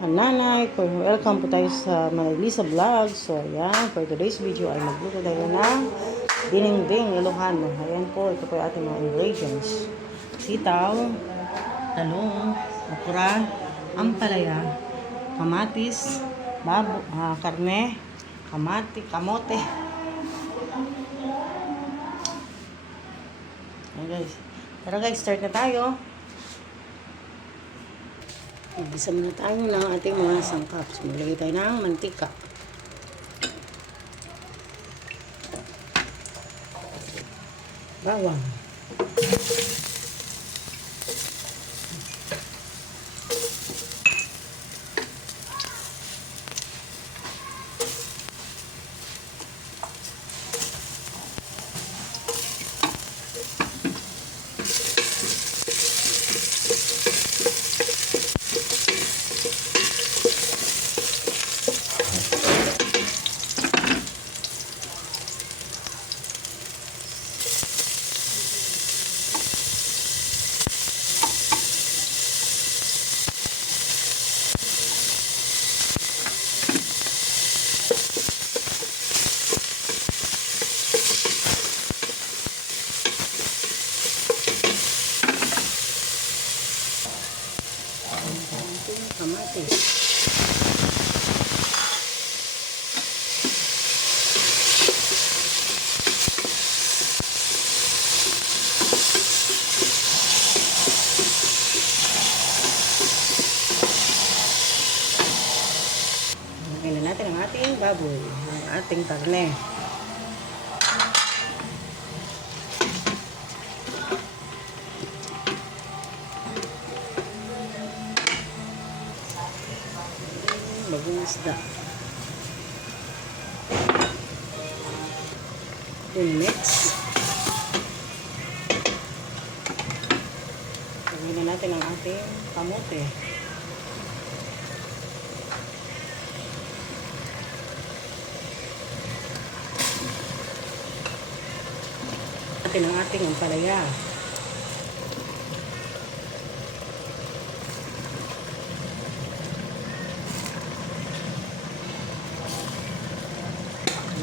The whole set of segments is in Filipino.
Nanay, welcome po tayo sa Manalisa Vlog. So, ayan, for today's video ay magluto tayo ng dinding Ilocano. Ayan po, ito po yung ating mga ingredients. Sitaw, talong, okra, ampalaya, kamatis, karne, kamote. Ayan guys. Tara guys, start na tayo. Mag-isa muna tayo ng ating mga sangkap. So, maglagay tayo ng mantika. Bawang. Kamatis. Lagyan na natin ang ating baboy, ang ating karne. Bagong isda. Then mix. Lagyan na natin ang ating kamote. Natin ang ating ampalaya.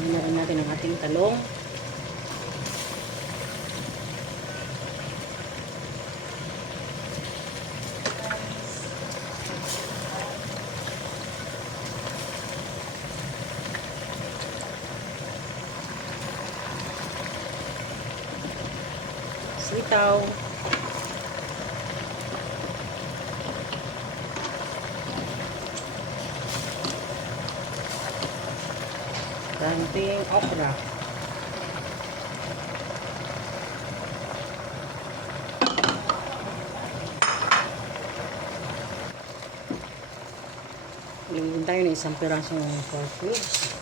Lagyan natin ang ating talong. Sitaw. Ranting okra. Lagyan tayo ng isang pirasong pork ribs.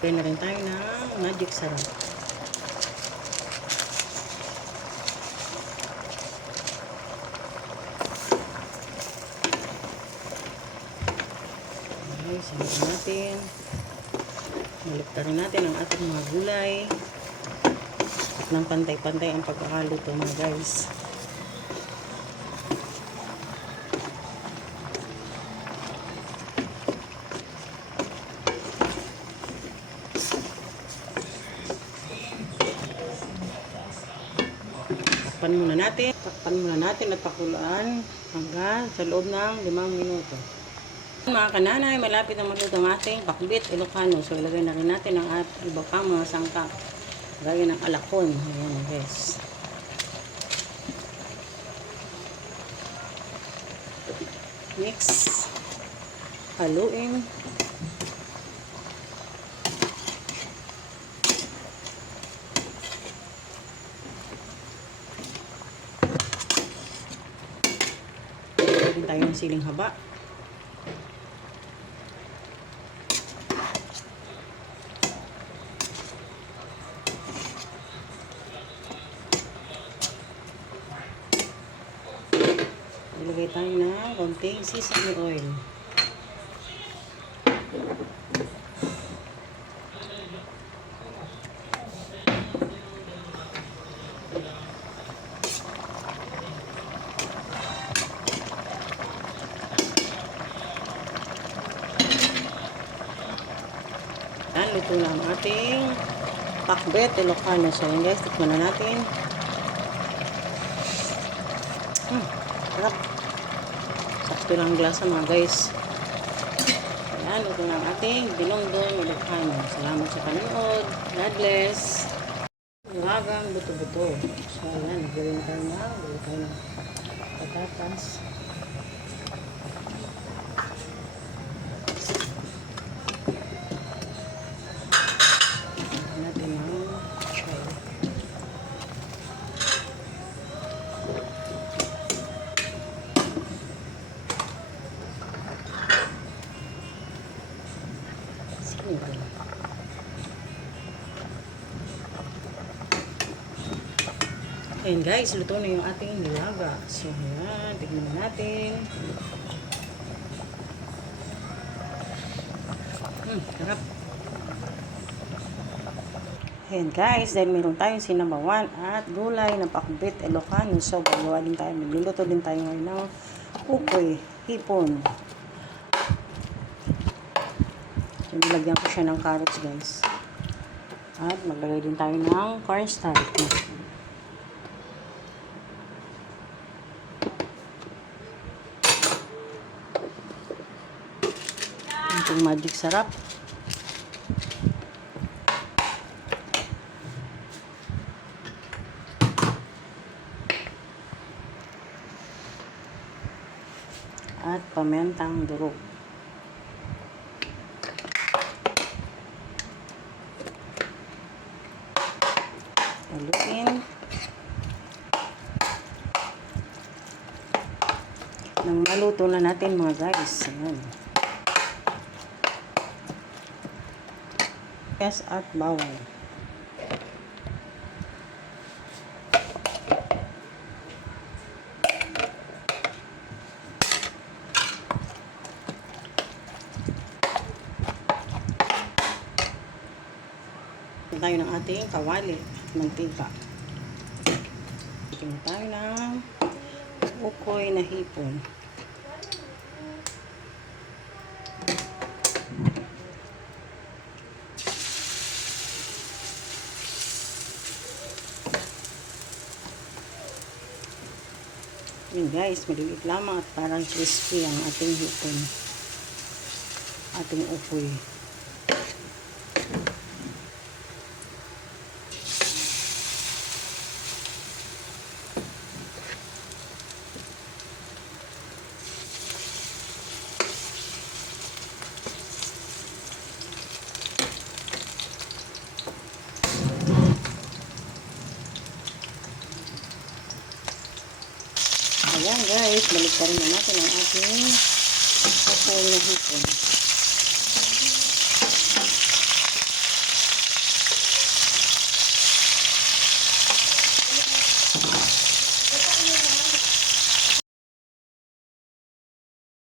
Lagyan na rin tayo ng magic sarap. Okay, sabihin natin. Maliktarin natin ang ating mga gulay at ng pantay-pantay ang pagkakaluto mga guys. Takpan muna natin at pakulaan hanggang sa loob ng 5 minuto. Mga kananay, malapit na magluto ang ating pakbit Ilocano. So, ilagay na rin natin ang iba pang mga sangkap. Gaya ng alakon. Ayan, guys. Mix. Haluin. Ilagay tayo ng siling haba. Ilagay tayo ng konting sesame oil. luto na ang ating pakbet Ilocano. So, yan guys, tikman na natin. Sarap. Sakto lang ang glasa mga guys. Ayan, luto na ang ating dinongdong Ilocano. Salamat sa panonood. God bless. Lagang buto-buto. So, ayan, nagawin tayo ng patatas. Natin ang choy. Sinigang. Ayan guys, luto na yung ating nilaga. So, ayan, tignan na natin. Sarap. Ayan guys, dahil meron tayong sinabawan at gulay na pakbet Ilocano. So, gagawa din tayo. Magluluto din tayo ngayon ng ukoy, hipon. So, nilagyan ko siya ng carrots guys. At maglagay din tayo ng cornstarch. Itong magic sarap. At pamentang durog. Haluin. Nang maluto na natin mga guys. Ayan. Yes, at bawang. Tayo ng ating kawali at mantika. Tingnan tayo ng ukoy na hipon. Yun guys, maliliit lamang at parang crispy ang ating hipon. Ating ukoy. Ayan guys, balik pa rin na natin ang ating ukoy na hipon.